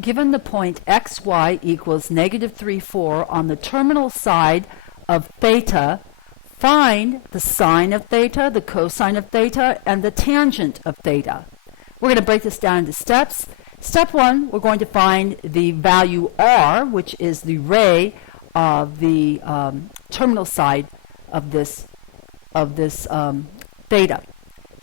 given the point xy equals negative 3, 4 on the terminal side of theta, find the sine of theta, the cosine of theta, and the tangent of theta. We're going to break this down into steps. Step 1, we're going to find the value r, which is the ray of the terminal side of this theta.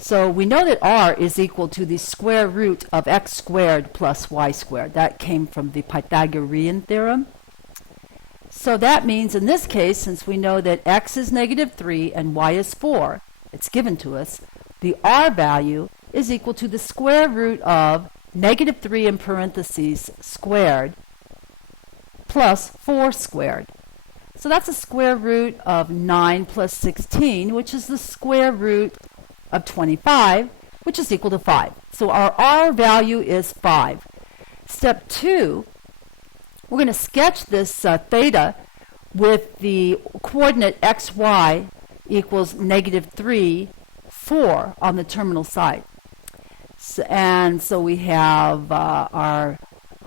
So we know that r is equal to the square root of x squared plus y squared. That came from the Pythagorean theorem. So that means in this case, since we know that x is negative 3 and y is 4, it's given to us, the r value is equal to the square root of negative 3 in parentheses squared plus 4 squared. So that's a square root of 9 plus 16, which is the square root of 25, which is equal to 5. So our r value is 5. Step 2, we're going to sketch this theta with the coordinate xy equals negative 3, 4 on the terminal side. And so we have our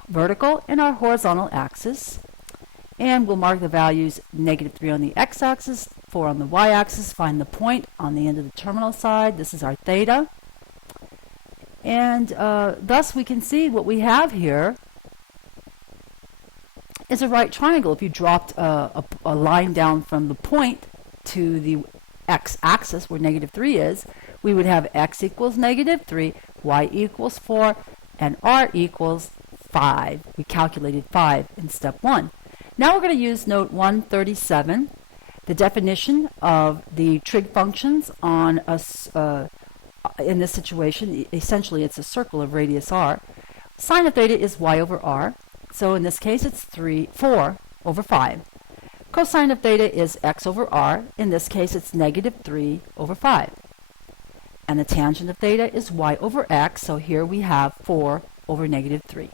vertical and our horizontal axis. And we'll mark the values negative 3 on the x-axis, 4 on the y-axis, find the point on the end of the terminal side. This is our theta. And thus we can see what we have here is a right triangle. If you dropped a line down from the point to the x-axis where negative 3 is, we would have x equals negative 3, y equals 4, and r equals 5. We calculated 5 in step 1. Now we're going to use note 137, the definition of the trig functions on in this situation. Essentially, it's a circle of radius r. Sine of theta is y over r. So in this case, it's 4 over 5. Cosine of theta is x over r. In this case, it's negative 3 over 5. And the tangent of theta is y over x. So here we have 4 over negative 3.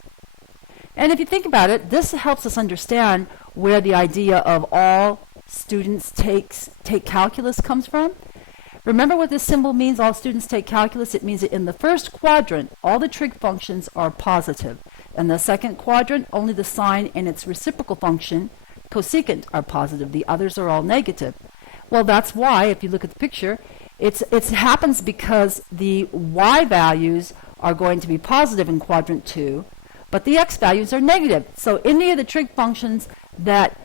And if you think about it, this helps us understand where the idea of all students take calculus comes from. Remember what this symbol means, all students take calculus? It means that in the first quadrant, all the trig functions are positive. In the second quadrant, only the sine and its reciprocal function, cosecant, are positive. The others are all negative. Well, that's why, if you look at the picture, it happens because the y values are going to be positive in quadrant 2, but the x values are negative. So any of the trig functions that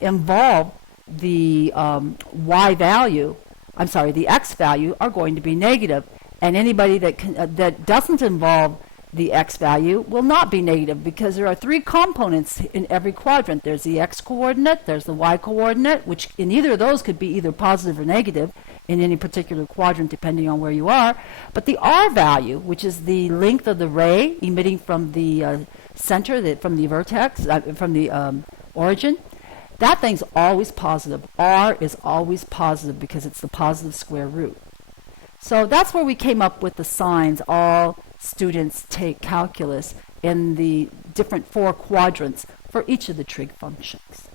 involve the the x value are going to be negative, and anybody that doesn't involve the x value will not be negative, because there are 3 components in every quadrant. There's the x coordinate, there's the y coordinate, which in either of those could be either positive or negative in any particular quadrant depending on where you are. But the r value, which is the length of the ray emitting from the center, from the vertex, from the origin, that thing's always positive. R is always positive because it's the positive square root. So that's where we came up with the signs. All students take calculus in the different 4 quadrants for each of the trig functions.